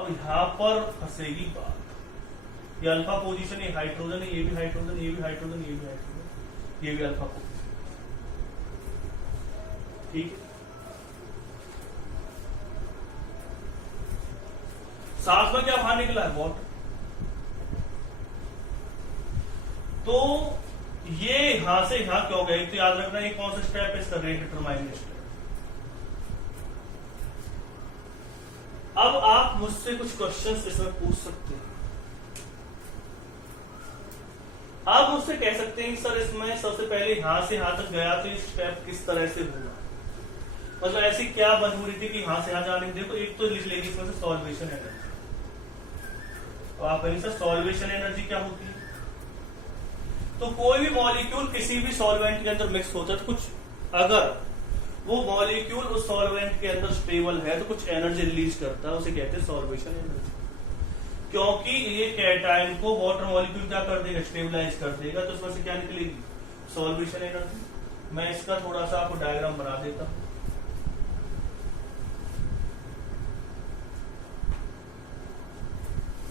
अब यहां पर फंसेगी बात, ये अल्फा पोजीशन, ये हाइड्रोजन है, ये भी हाइड्रोजन, ये भी हाइड्रोजन, ये भी हाइड्रोजन, ये भी अल्फा पोजीशन, ठीक है। साथ में क्या बाहर निकला है, वाटर। तो ये यहां से यहां क्यों गए, तो याद रखना ये कौन सा स्टेप है, इसका रेट डिटरमाइनिंग स्टेप। अब आप मुझसे कुछ क्वेश्चंस इसमें पूछ सकते हैं। आप मुझसे कह सकते हैं सर इसमें सबसे पहले यहां से यहां तक गया तो ये स्टेप किस तरह से होगा, मतलब ऐसी क्या मजबूरी थी कि यहां से यहां जाने। देखो एक तो लिख लेगी इसमें से सॉल्वेशन एनर्जी, तो आप कहेंगे सर सॉल्वेशन एनर्जी क्या होती है। तो कोई भी मॉलिक्यूल किसी भी सॉल्वेंट के अंदर मिक्स होता है तो कुछ, अगर वो मॉलिक्यूल उस सॉल्वेंट के अंदर स्टेबल है तो कुछ एनर्जी रिलीज करता है, उसे कहते हैं सॉल्वेशन एनर्जी। क्योंकि ये कैटायन को वाटर मॉलिक्यूल क्या कर देगा, स्टेबलाइज कर देगा, तो उसमें से क्या निकलेगी, सॉल्वेशन एनर्जी। मैं इसका थोड़ा सा आपको डायग्राम बना देता हूं।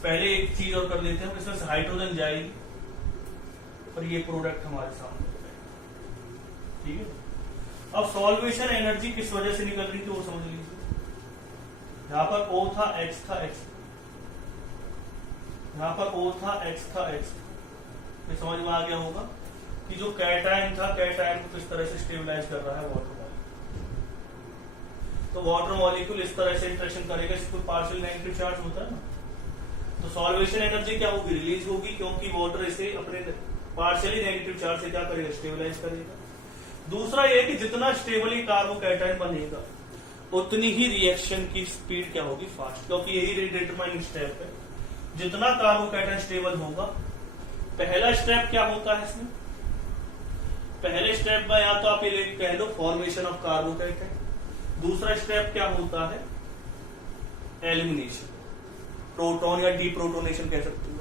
पहले एक चीज और कर लेते हैं, इसमें से हाइड्रोजन जाएगी और ये प्रोडक्ट हमारे सामने हो जाएगा, ठीक है। अब सॉल्वेशन एनर्जी किस वजह से निकल रही थी वो समझ लीजिए। यहां पर O था, H था, H, यहां पर O था, H था, H, ये समझ में आ गया होगा कि जो कैटायन था, कैटायन को किस तरह से स्टेबलाइज कर रहा है वाटर मॉलिक्यूल। तो वाटर मॉलिक्यूल इस तरह से इंटरेक्शन करेगा, इसको पार्शियल नेगेटिव चार्ज होता है ना, तो सॉल्वेशन एनर्जी क्या होगी, रिलीज होगी, क्योंकि वाटर इसे अपने पार्शियली नेगेटिव चार्ज से क्या करेगा, स्टेबलाइज करेगा। दूसरा ये कि जितना स्टेबली कार्बोकैटायन बनेगा उतनी ही रिएक्शन की स्पीड क्या होगी, फास्ट, क्योंकि यही डिटरमाइनिंग स्टेप है। जितना कार्बोकैटायन स्टेबल होगा, पहला स्टेप क्या होता है इसमें, पहले स्टेप में या तो आप ये कह लो फॉर्मेशन ऑफ कार्बोकैटायन, दूसरा स्टेप क्या होता है, एलिमिनेशन, प्रोटॉन या डीप्रोटोनेशन कह सकते हो।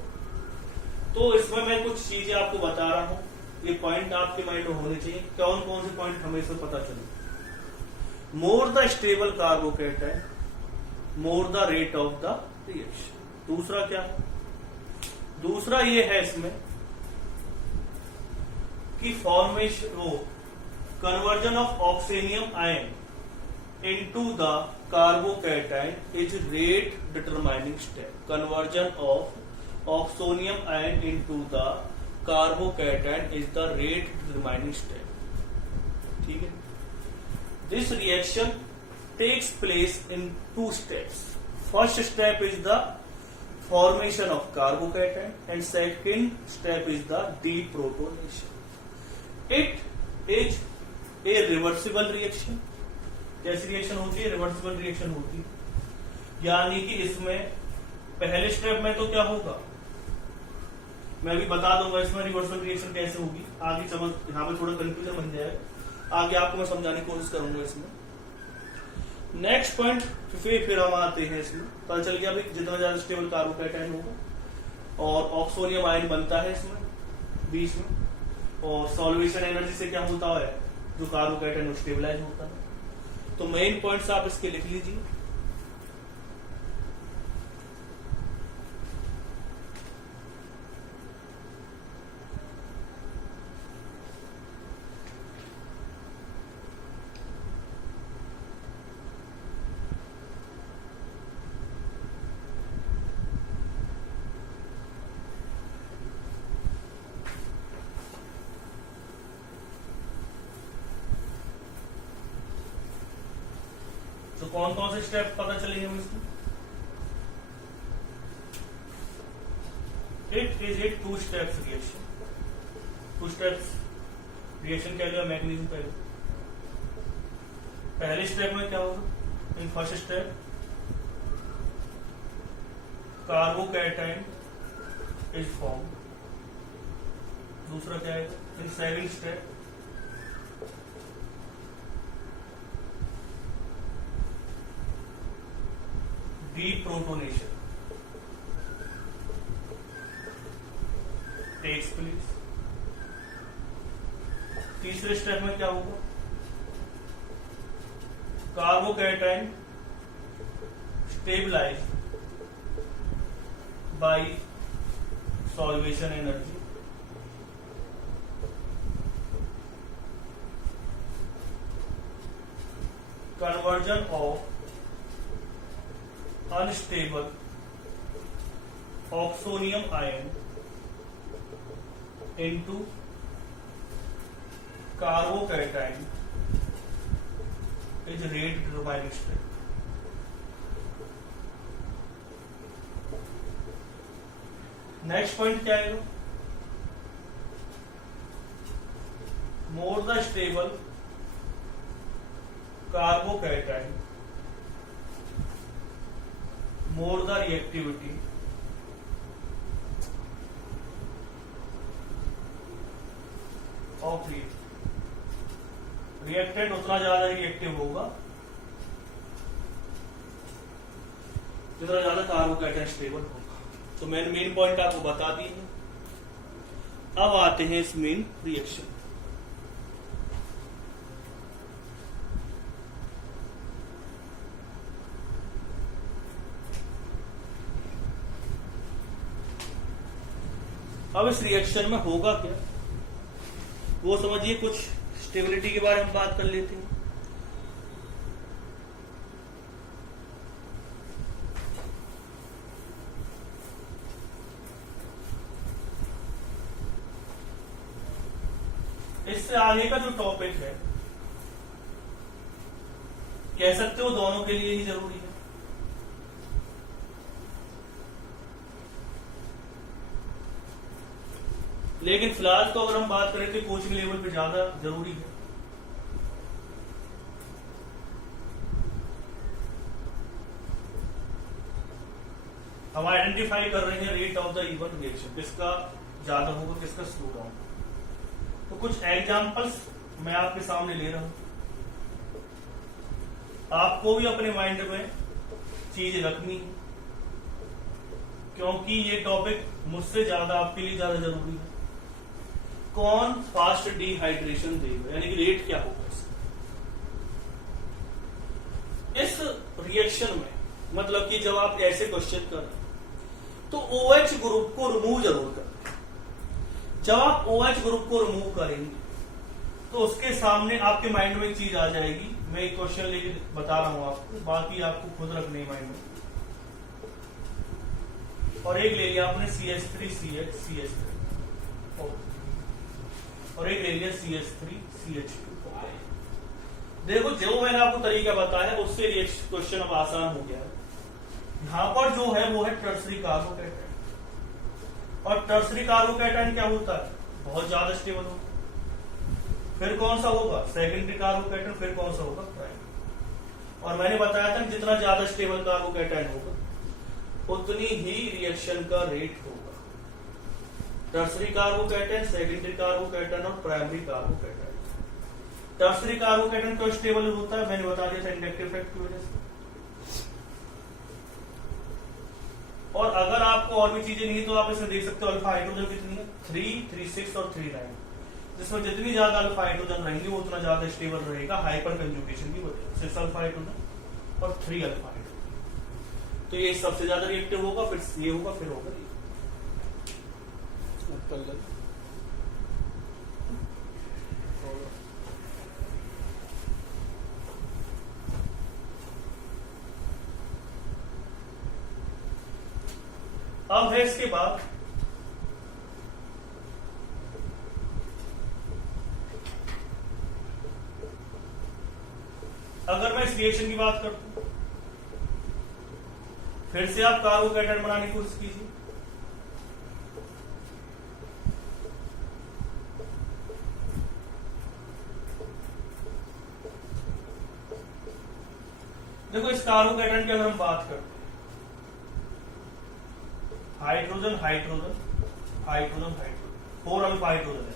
तो इसमें मैं कुछ चीजें आपको बता रहा हूं, ये पॉइंट आपके माइंड में होने चाहिए। कौन कौन से पॉइंट हमें इसमें पता चले। More the stable carbocation, more the rate of the reaction. दूसरा क्या है, दूसरा ये है इसमें कि फॉर्मेशन, वो conversion of oxonium ion into the carbocation is rate determining step. Conversion of oxonium ion into the carbocation is the rate determining step, ठीक है। This reaction takes place in two steps. First step is the formation of carbocation and second step is the deprotonation. It is a reversible reaction. कैसी reaction होती है, reversible reaction होती है। यानी कि इसमें पहले स्टेप में तो क्या होगा, मैं अभी बता दूंगा इसमें रिवर्सिबल रिएक्शन कैसे होगी, आगे समझ, यहाँ पे थोड़ा कंफ्यूजन बन जाएगा, आगे आपको मैं समझाने की कोशिश करूंगा इसमें। नेक्स्ट पॉइंट फिर हम आते हैं इसमें, पता चल गया भाई जितना ज्यादा स्टेबल कार्बोकैटायन होगा और ऑक्सोनियम आयन बनता है इसमें बीच में, और सॉल्वेशन एनर्जी से क्या होता है, जो कार्बोकैटायन वो स्टेबलाइज होता है। तो मेन पॉइंट्स आप इसके लिख लीजिए। तो कौन कौन से स्टेप पता चलेंगे हमें इसमें। It is a two steps reaction, two steps reaction कह लो, मैकेनिज्म कह लो। पहले स्टेप में क्या होगा, in first step carbocation is form. दूसरा क्या है, in second step deprotonation takes place। तीसरे स्टेप में क्या होगा, carbocation stabilize by solvation energy. Conversion of unstable oxonium ion into carbocation is rate determining step. Next point क्या है? More the stable carbocation, more the reactivity of reactant उतना ज्यादा reactive होगा जितना ज्यादा कार्बोकैटायन स्टेबल होगा। तो मैंने मेन पॉइंट आपको बता दी है। अब आते हैं इस मेन रिएक्शन। अब इस रिएक्शन में होगा क्या वो समझिए। कुछ स्टेबिलिटी के बारे में बात कर लेते हैं। इससे आगे का जो टॉपिक है कह सकते हो दोनों के लिए ही जरूरी है। लेकिन फिलहाल तो अगर हम बात करें तो कोचिंग लेवल पे ज्यादा जरूरी है। हम आइडेंटिफाई कर रहे हैं rate of the E one reaction, किसका ज्यादा होगा किसका स्लो डाउन। तो कुछ एग्जांपल्स मैं आपके सामने ले रहा हूं। आपको भी अपने माइंड में चीज रखनी है क्योंकि ये टॉपिक मुझसे ज्यादा आपके लिए ज्यादा जरूरी है। कौन फास्ट डिहाइड्रेशन देगा, यानी कि रेट क्या होगा इस रिएक्शन में। मतलब कि जब आप ऐसे क्वेश्चन कर तो OH ग्रुप को रिमूव जरूर करें। जब आप OH ग्रुप को रिमूव करेंगे तो उसके सामने आपके माइंड में एक चीज आ जाएगी। मैं एक क्वेश्चन लेके बता रहा हूं आपको, बाकी आपको खुद रखने माइंड में। और एक ले लिया आपने CH3CH3 और एक ले लिया CH3CH2। देखो जो मैंने आपको तरीका बताया उससे क्वेश्चन अब आसान हो गया है। यहां पर जो है वो है टर्सरी कार्बोकैटायन। और टर्सरी कार्बोकैटायन क्या होता है? बहुत ज्यादा स्टेबल होता है। फिर कौन सा होगा? Secondary carbocation. फिर कौन सा होगा? प्राइमरी। और मैंने बताया था जितना ज्यादा स्टेबल कार्बोकैटायन होगा उतनी ही रिएक्शन का रेट होगा। टर्सरी कार्बोकैटायन, सेकेंडरी कार्बोकैटायन और प्राइमरी कार्बोकैटायन। टर्सरी कार्बोकैटायन क्यों स्टेबल होता है? मैंने बता दिया था इंडक्टिव इफेक्ट की वजह से। और अगर आपको और भी चीजें नहीं तो आप इसमें देख सकते हो अल्फा हाइड्रोजन कितनी है? 3, 3, 6 और 3, 9। जिसमें जितनी ज्यादा अल्फा हाइड्रोजन रहेंगे वो उतना ज्यादा स्टेबल रहेगा हाइपर कंजुगेशन की वजह से। 6 अल्फा हाइड्रोजन और 3 अल्फा हाइड्रोजन। तो ये सबसे ज्यादा रिएक्टिव होगा, फिर ये होगा, फिर होगा ये। अब है इसके बाद अगर मैं इस रिएक्शन की बात करता हूं, फिर से आप कार्बोकैटायन बनाने की कोशिश कीजिए। देखो इस कार्बोकैटायन की अगर हम बात करते हैं, hydrogen hydrogen hydrogen hydrogen 4 alpha hydrogen है।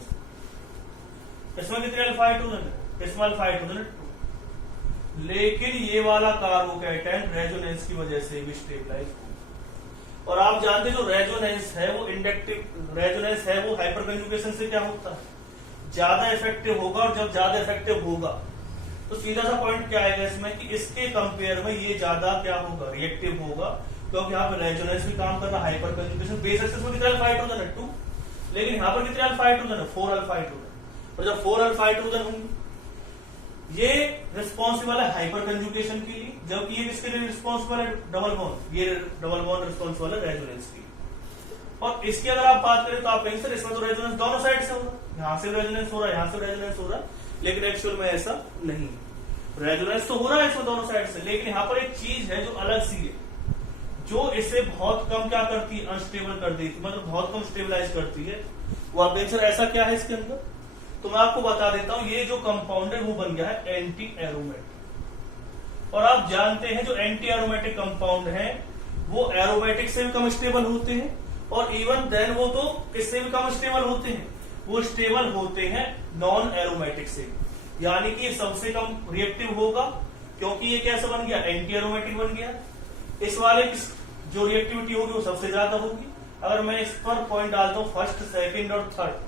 इसमें कितने अल्फा हाइड्रोजन है? इसमें अल्फा हाइड्रोजन है 2। लेकिन ये वाला कार्बोकैटायन रेजोनेंस की वजह से भी स्टेबलाइज होगा। और आप जानते हैं जो रेजोनेंस है वो इंडक्टिव रेजोनेंस है वो हाइपर कंजुगेशन से क्या होता है? ज्यादा इफेक्टिव होगा। और जब ज्यादा इफेक्टिव होगा तो सीधा सा पॉइंट क्या आएगा इसमें कि इसके कंपेयर में ये ज्यादा क्या होगा? रिएक्टिव होगा। क्योंकि यहाँ पे रेजोनेंस भी काम कर रहा है, हाइपर कंजुगेशन। बेस एक्सिस में कितना अल्फा हाइड्रोजन है 2, लेकिन यहाँ पर कितने अल्फा हाइड्रोजन है 4 अल्फा हाइड्रोजन। और जब 4 अल्फा हाइड्रोजन होंगे ये रिस्पॉन्सिबल है हाइपर कंजुगेशन के लिए, जबकि ये किसके लिए रिस्पॉन्सिबल है डबल बॉन्ड, ये डबल बॉन्ड रिस्पॉन्सिबल है रेजोनेंस के लिए। और इसकी अगर आप बात करें तो आप कहेंगे सर इसमें तो रेजोनेंस दोनों साइड से हो रहा है, यहाँ से रेजोनेंस हो रहा है, यहाँ से रेजोनेंस हो रहा है, लेकिन एक्चुअल में ऐसा नहीं है। रेजोनेंस तो हो रहा है इसमें दोनों साइड से, लेकिन यहाँ पर एक चीज है जो अलग सी है, जो इसे बहुत कम क्या करती है, अनस्टेबल कर देती है, मतलब बहुत कम स्टेबलाइज करती है। वो आप देख ऐसा क्या है इसके अंदर, तो मैं आपको बता देता हूं। ये जो कंपाउंड है वो बन गया है एंटी एरोमेटिक, और आप जानते हैं जो एंटी एरोमेटिक कंपाउंड है वो एरोमेटिक से भी कम स्टेबल होते हैं, और इवन देन वो तो किससे भी कम स्टेबल होते हैं, वो स्टेबल होते हैं नॉन एरोमेटिक से, यानी कि सबसे कम रिएक्टिव होगा, क्योंकि ये कैसा बन गया, एंटी एरोमेटिक बन गया। इस वाले की जो रिएक्टिविटी होगी वो सबसे ज्यादा होगी। अगर मैं इस पर पॉइंट डालता हूं फर्स्ट, सेकंड और थर्ड,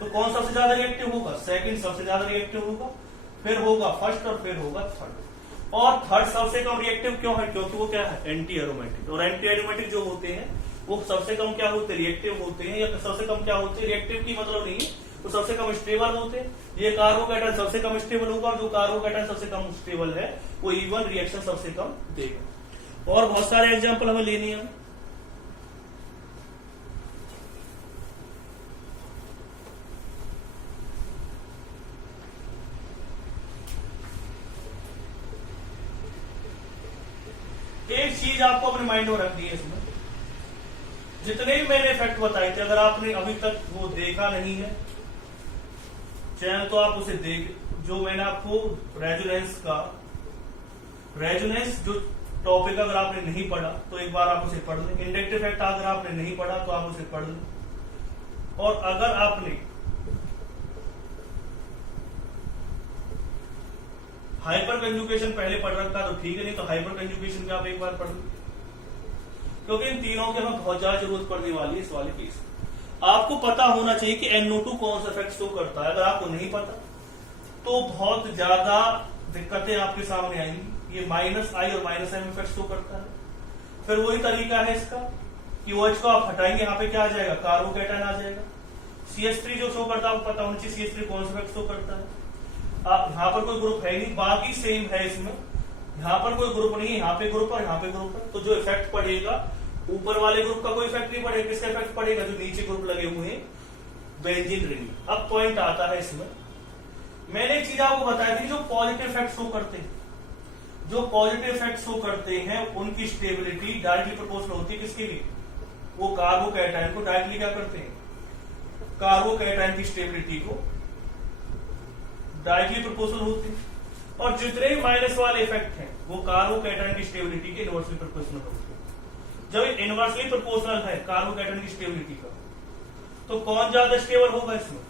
तो कौन सबसे ज्यादा रिएक्टिव होगा, सेकंड सबसे ज्यादा रिएक्टिव होगा, फिर होगा फर्स्ट और फिर होगा थर्ड। और थर्ड सबसे कम रिएक्टिव क्यों है, क्योंकि वो क्या है, एंटी एरोमेटिक। और एंटी एरोमेटिक जो होते हैं वो सबसे कम क्या होते हैं, रिएक्टिव होते हैं, या सबसे कम क्या होते हैं, रिएक्टिव की मतलब नहीं है, वो सबसे कम स्टेबल होते हैं। ये कार्बोकैटायन सबसे कम स्टेबल होगा, और जो कार्बोकैटायन सबसे कम स्टेबल है वो इवन रिएक्शन सबसे कम देगा। और बहुत सारे एग्जाम्पल हमें लेने हैं। एक चीज आपको अपने माइंड में रखनी है, इसमें जितने भी मैंने इफेक्ट बताए थे, अगर आपने अभी तक वो देखा नहीं है चैनल तो आप उसे देख, जो मैंने आपको रेजोनेंस जो टॉपिक अगर आपने नहीं पढ़ा तो एक बार आप उसे पढ़ लें। इंडक्टिव इफेक्ट अगर आपने नहीं पढ़ा तो आप उसे पढ़ लें। और अगर आपने हाइपर कंजुगेशन पहले पढ़ रखा तो ठीक है, नहीं तो हाइपर कंजुगेशन भी आप एक बार पढ़ लें, क्योंकि इन तीनों की हमें बहुत ज्यादा जरूरत पड़ने वाली है इस वाले केस। आपको पता होना चाहिए कि NO2 कौन सा इफेक्ट शो करता है। अगर आपको नहीं पता तो बहुत ज्यादा दिक्कतें आपके सामने आएंगी। ये -I और -M इफेक्ट शो करता है। फिर वही तरीका है इसका कि OH को आप हटाएंगे, यहाँ पे क्या आ जाएगा, कार्बोकैटायन आ जाएगा। CH3 जो शो करता है आपको पता होना चाहिए CH3 कौन सा इफेक्ट शो करता है। यहाँ पर कोई ग्रुप है नहीं, बाकी सेम है इसमें, यहाँ पर कोई ग्रुप नहीं है, यहाँ पे ग्रुप और यहाँ पे ग्रुप है, तो जो इफेक्ट पड़ेगा ऊपर वाले ग्रुप का कोई इफेक्ट नहीं पड़ेगा। किसका इफेक्ट पड़ेगा, जो नीचे ग्रुप लगे हुए हैं बेंजीन रिंग। अब पॉइंट आता है इसमें, मैंने एक चीज आपको बताई थी, जो पॉजिटिव इफेक्ट शो करते हैं, जो पॉजिटिव इफेक्ट शो करते हैं उनकी स्टेबिलिटी डायरेक्टली प्रोपोर्शनल होती है किसके लिए, वो कार्बोकैटायन को डायरेक्टली क्या करते हैं, कार्बोकैटायन की स्टेबिलिटी को डायरेक्टली प्रोपोर्शनल होती है। और जितने भी माइनस वाले इफेक्ट हैं वो कार्बोकैटायन की स्टेबिलिटी के इनवर्सली प्रोपोर्शनल होते हैं। जब इनवर्सली प्रोपोर्शनल है कार्बोकैटायन की स्टेबिलिटी का, तो कौन ज्यादा स्टेबल होगा इसमें,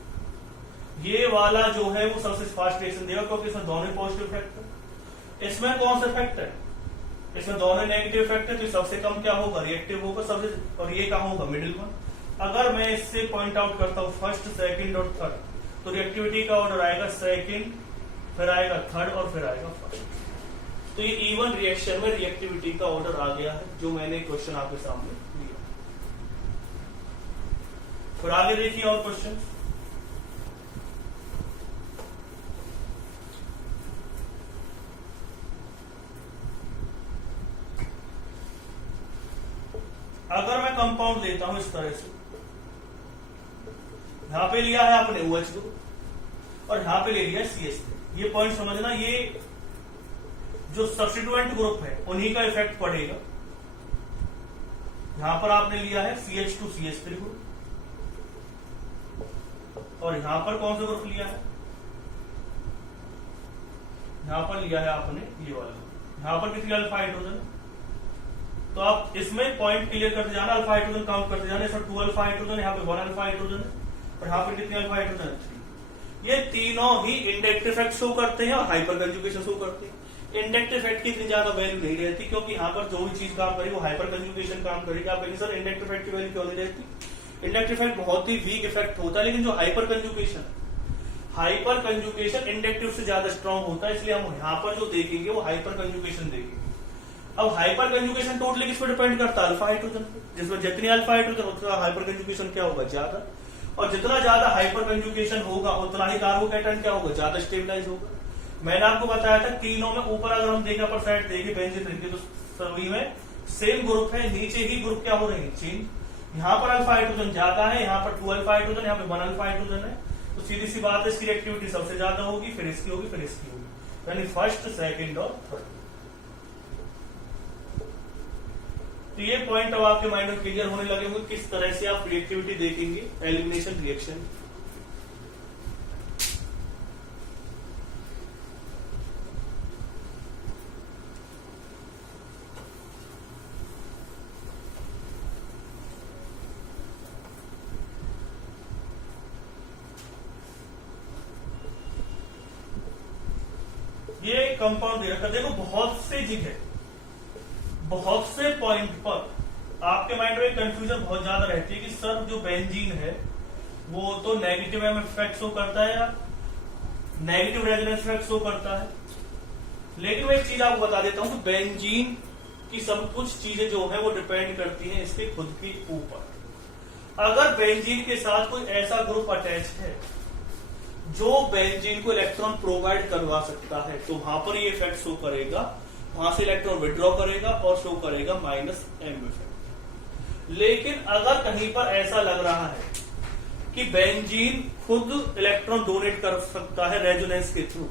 ये वाला जो है वो सबसे फास्ट रिएक्शन देगा, क्योंकि इसमें दोनों पॉजिटिव इफेक्ट है। इसमें कौन सा इफेक्ट है, इसमें दोनों नेगेटिव इफेक्ट है, तो सबसे कम क्या होगा, रिएक्टिव होगा सबसे, और ये कहाँ होगा, मिडिल वन। अगर मैं इससे पॉइंट आउट करता हूं फर्स्ट, सेकंड और थर्ड, तो रिएक्टिविटी का ऑर्डर आएगा सेकंड, फिर आएगा थर्ड और फिर आएगा फर्स्ट। तो ये इवन रिएक्शन में रिएक्टिविटी का ऑर्डर आ गया है, जो मैंने क्वेश्चन आपके सामने दिया। फिर आगे देखिए और क्वेश्चन। अगर मैं कंपाउंड लेता हूं इस तरह से, यहां पे लिया है आपने OH ग्रुप और यहां पे ले लिया CH3। ये पॉइंट समझना, ये जो सब्स्टिट्यूएंट ग्रुप है उन्हीं का इफेक्ट पड़ेगा। यहां पर आपने लिया है CH2CH3 ग्रुप, और यहां पर कौन सा ग्रुप लिया है, यहां पर लिया है आपने ये वाला। यहां पर कितनी अल्फा हाइड्रोजन, तो आप इसमें पॉइंट क्लियर करते जाना, अल्फा हाइड्रोजन काउंट करते जाना। इसमें 2 अल्फा हाइड्रोजन, यहाँ पे 1 अल्फा हाइड्रोजन है, और यहाँ पे कितनी अल्फा हाइड्रोजन है, 3। ये तीनों ही इंडक्टिव इफेक्ट शो करते हैं और हाइपर कंजुगेशन शो करते हैं। इंडक्टिव इफेक्ट की इतनी ज्यादा वैल्यू नहीं रहती, क्योंकि यहाँ पर जो भी चीज काम करेगी वो हाइपर कंजुगेशन काम करेगी। आप कहेंगे सर इंडक्टिव इफेक्ट की वैल्यू क्यों नहीं रहती, इंडक्टिव इफेक्ट बहुत ही वीक इफेक्ट होता है, लेकिन जो हाइपर कंजुगेशन इंडक्टिव से ज्यादा स्ट्रॉन्ग होता है, इसलिए हम यहाँ पर जो देखेंगे वो हाइपर कंजुगेशन देखेंगे। अब हाइपर कंजुगेशन टोटली किस पर डिपेंड करता है? अल्फा हाइड्रोजन पे। जिसमें जितनी अल्फा हाइड्रोजन उतना हाइपर कंजुगेशन क्या होगा? ज्यादा। और जितना ज्यादा हाइपर कंजुगेशन होगा उतना ही कार्बोकैटायन क्या होगा? ज्यादा स्टेबलाइज होगा। मैंने आपको बताया था तीनों में ऊपर अगर हम देखें अपर साइड देखें बेंजीन रिंग की, तो सभी में सेम ग्रुप है, नीचे ही ग्रुप क्या हो रहे हैं? चेंज। यहाँ पर अल्फा हाइड्रोजन ज्यादा है, यहाँ पर 2 अल्फा हाइड्रोजन, यहाँ पे 1 अल्फा हाइड्रोजन है। तो सीधी सी बात है इसकी रिएक्टिविटी सबसे ज्यादा होगी, फिर इसकी होगी, फिर इसकी होगी, यानी फर्स्ट, सेकंड और थर्ड। तो ये पॉइंट अब आपके माइंड में क्लियर होने लगे होंगे किस तरह से आप रिएक्टिविटी देखेंगे एलिमिनेशन रिएक्शन। ये कंपाउंड दे रखा, देखो बहुत से जगह बहुत से पॉइंट पर आपके माइंड में कंफ्यूजन बहुत ज्यादा रहती है कि सर जो बेंजीन है वो तो नेगेटिव एम इफेक्ट शो करता है या नेगेटिव रेजोनेंस इफेक्ट शो करता है। लेकिन मैं एक चीज आपको बता देता हूं कि बेंजीन की सब कुछ चीजें जो है वो डिपेंड करती हैं इसके खुद के ऊपर। अगर बेंजीन के साथ कोई ऐसा ग्रुप अटैच है जो बेंजीन को इलेक्ट्रॉन प्रोवाइड करवा सकता है, तो वहां पर ये इफेक्ट शो करेगा, वहां से इलेक्ट्रॉन विड्रॉ करेगा और शो करेगा -m इफेक्ट। लेकिन अगर कहीं पर ऐसा लग रहा है कि बेंजीन खुद इलेक्ट्रॉन डोनेट कर सकता है रेजोनेंस के थ्रू,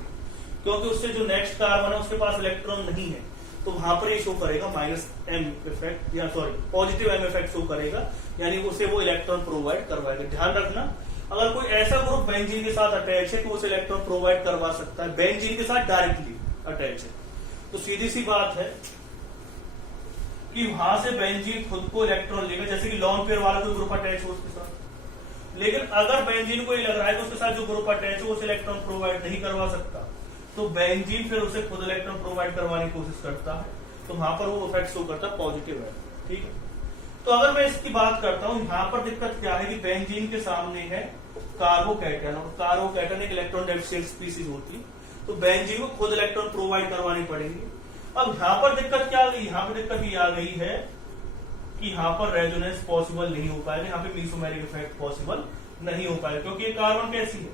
क्योंकि उससे जो नेक्स्ट कार्बन है उसके पास इलेक्ट्रॉन नहीं है, तो वहां पर ये शो करेगा -m इफेक्ट, या sorry positive m effect show करेगा, यानी उसे वो इलेक्ट्रॉन प्रोवाइड करवाएगा। ध्यान रखना, अगर कोई ऐसा ग्रुप बेंजीन के साथ अटैच है तो उसे इलेक्ट्रॉन प्रोवाइड करवा सकता है, बेंजीन के साथ डायरेक्टली अटैच है, तो सीधी सी बात है कि वहां से बेंजीन खुद को इलेक्ट्रॉन लेगा, जैसे कि लॉन्ग पेयर वाला कोई ग्रुप अटैच हो उसके साथ। लेकिन अगर बेंजीन को ये लग रहा है कि उसके साथ जो ग्रुप अटैच हो उसे इलेक्ट्रॉन प्रोवाइड नहीं करवा सकता, तो बेंजीन फिर उसे खुद इलेक्ट्रॉन प्रोवाइड करवाने की कोशिश करता है, तो वहां पर वो इफेक्ट शो करता है पॉजिटिव है। ठीक है, तो अगर मैं इसकी बात करता हूं, यहां पर दिक्कत क्या है कि बेंजीन के सामने है कार्बोकैटायन, और कार्बोकैटायन एक इलेक्ट्रॉन डेफिशिएंट स्पीसीज होती है, तो बेंजीन को खुद इलेक्ट्रॉन प्रोवाइड करवानी पड़ेगी। अब यहां पर दिक्कत क्या आ गई? यहां पर दिक्कत ये आ गई है कि यहां पर रेजोनेंस पॉसिबल नहीं हो पाएगा, यहां पे मेसोमेरिक इफेक्ट पॉसिबल नहीं हो पाएगा, क्योंकि ये कार्बन कैसी है?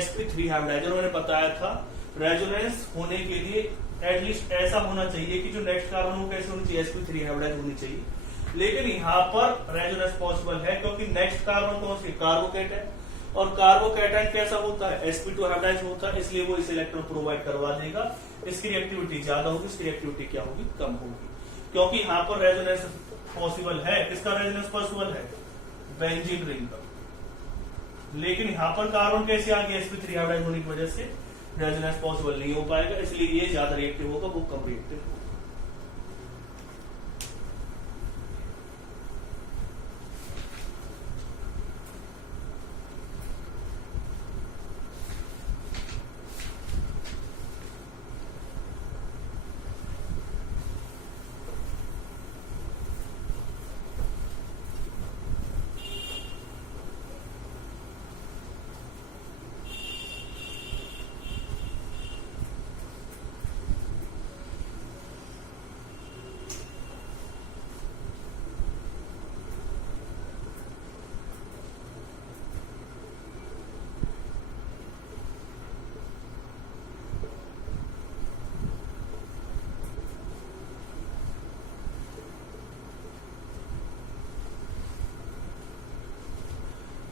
sp3 hybrid. उन्होंने बताया था रेजोनेंस होने के लिए एटलीस्ट ऐसा होना चाहिए कि जो नेक्स्ट कार्बन वो कैसे होनी चाहिए? sp3 हाइब्रिड होनी चाहिए। लेकिन यहां पर रेजोनेंस पॉसिबल है क्योंकि नेक्स्ट कार्बन कौन सी? कार्बोकैटायन, और कार्बोकैटायन कैसा होता है? sp2 हाइब्रिडाइज होता है, इसलिए वो इसे इलेक्ट्रॉन प्रोवाइड करवा देगा। इसकी रिएक्टिविटी ज्यादा होगी, इसकी रिएक्टिविटी क्या होगी? कम होगी, क्योंकि यहाँ पर रेजोनेंस पॉसिबल है। किसका रेजोनेंस पॉसिबल है? बेंजीन रिंग का। लेकिन यहाँ पर कार्बन कैसे आ गया? sp3 हाइब्रिडाइज होने की वजह से रेजोनेंस पॉसिबल नहीं हो पाएगा, इसलिए ये ज्यादा रिएक्टिव होगा, वो कम रिएक्टिव होगा।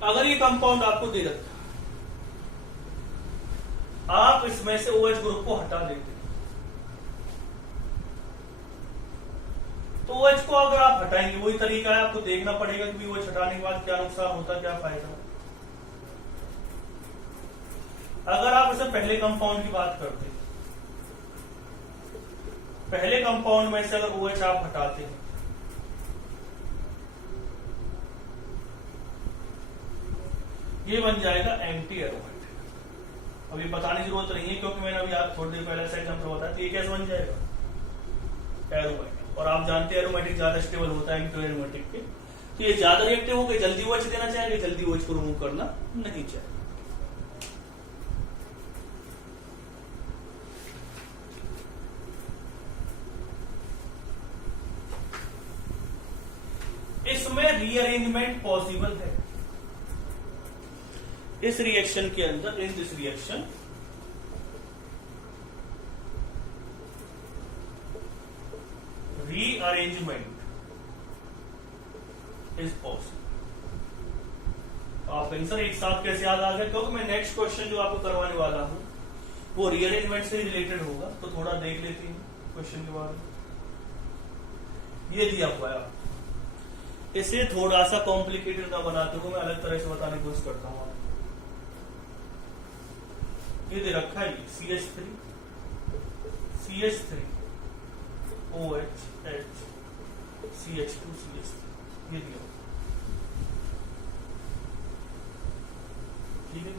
अगर ये कंपाउंड आपको दे रखा, आप इसमें से OH ग्रुप को हटा देते, तो OH को अगर आप हटाएंगे, वही तरीका है, आपको देखना पड़ेगा कि OH हटाने के बाद क्या नुकसान होता, क्या फायदा। अगर आप इसे पहले कंपाउंड की बात करते, पहले कंपाउंड में से अगर OH आप हटाते हैं, ये बन जाएगा एंटी एरोमेटिक। अब ये बताने की जरूरत नहीं है क्योंकि मैंने अभी थोड़ी देर पहले से एग्जाम्पल बताया, ये कैसे बन जाएगा? एरोमेटिक। और आप जानते हैं एरोमेटिक ज्यादा स्टेबल होता है एंटी एरोमेटिक के, तो ये ज्यादा रिएक्टिव होकर जल्दी OH देना चाहेंगे, जल्दी OH को रिमूव करना नहीं चाहिए। इसमें रीअरेंजमेंट पॉसिबल है। इस रिएक्शन के अंदर, in this reaction, rearrangement is possible. आप आंसर एक साथ कैसे याद आ गया? क्योंकि मैं नेक्स्ट क्वेश्चन जो आपको करवाने वाला हूं वो रीअरेंजमेंट से रिलेटेड होगा, तो थोड़ा देख लेते हैं क्वेश्चन के बारे में। ये दिया हुआ है, इसे थोड़ा सा कॉम्प्लिकेटेड ना बनाते हुए मैं अलग तरह से बताने की कोशिश करता हूं। ये दे रखा है CH3 OH H CH2 CH3, ये दिया, ठीक है।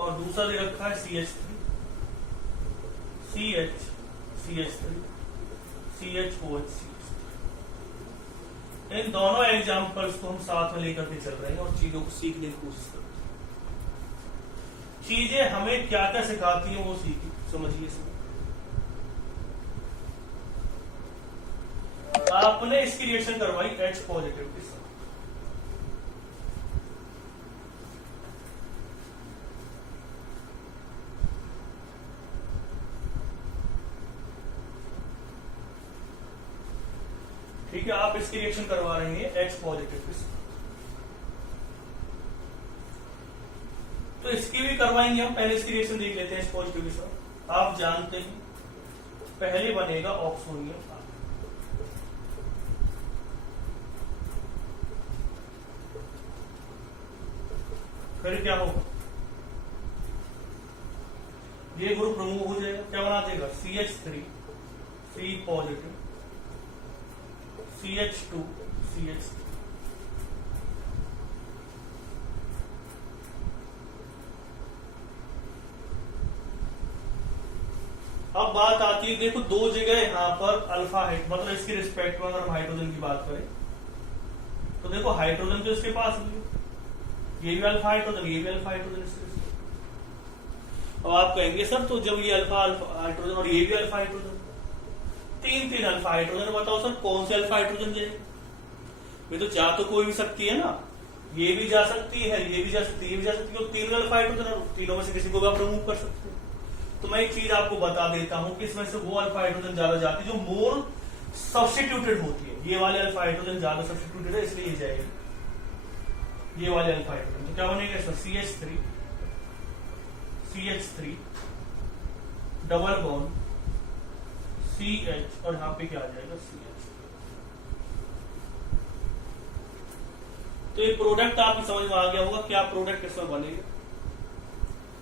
और दूसरा दे रखा है CH3 CH CH3 CHOH CH3। इन दोनों एग्जाम्पल्स को हम साथ में लेकर के चल रहे हैं और चीजों को सीखने की कोशिश कर रहे हैं। चीजें हमें क्या क्या सिखाती हैं वो सीखी, समझिए इसमें। आपने इसकी रिएक्शन करवाई H पॉजिटिव के साथ, ठीक है। आप इसकी रिएक्शन करवा रहे हैं H पॉजिटिव के साथ, तो इसकी भी करवाएंगे हम। पहले इसकी रिएक्शन देख लेते हैं H पॉजिटिव के साथ। आप जानते हैं पहले बनेगा ऑक्सोनियम, फिर क्या होगा, ये ग्रुप रिमूव हो जाएगा, क्या बना देगा CH3 C positive CH2 CH3। अब बात आती है, देखो दो जगह यहां पर अल्फा हाइट, मतलब इसके रिस्पेक्ट में अगर हम हाइड्रोजन की बात करें तो देखो हाइड्रोजन तो इसके पास भी, ये भी अल्फा हाइड्रोजन, ये भी अल्फा हाइड्रोजन। अब आप कहेंगे सर तो जब ये अल्फा अल्फा हाइड्रोजन और ये भी अल्फा हाइड्रोजन, तीन अल्फा हाइड्रोजन, बताओ सर कौन से अल्फा हाइड्रोजन जाएंगे? ये तो जा तो कोई भी सकती है ना, ये भी जा सकती है, ये भी जा सकती है, ये भी जा सकती है, तीन अल्फा हाइड्रोजन, तीनों में से किसी को भी आप रिमूव कर सकते हैं। तो मैं एक चीज आपको बता देता हूं कि इसमें से वो अल्फा हाइड्रोजन ज्यादा जाती है जो मोर सब्स्टिट्यूटेड होती है। ये वाले अल्फा हाइड्रोजन ज्यादा सब्स्टिट्यूटेड है, इसलिए ये जाएगी ये वाले अल्फा हाइड्रोजन। तो क्या बनेगा इसमें CH3 डबल बॉन्ड CH, और यहां पे क्या आ जाएगा CH। तो ये प्रोडक्ट आपको समझ में आ गया होगा क्या प्रोडक्ट इसमें बनेगा।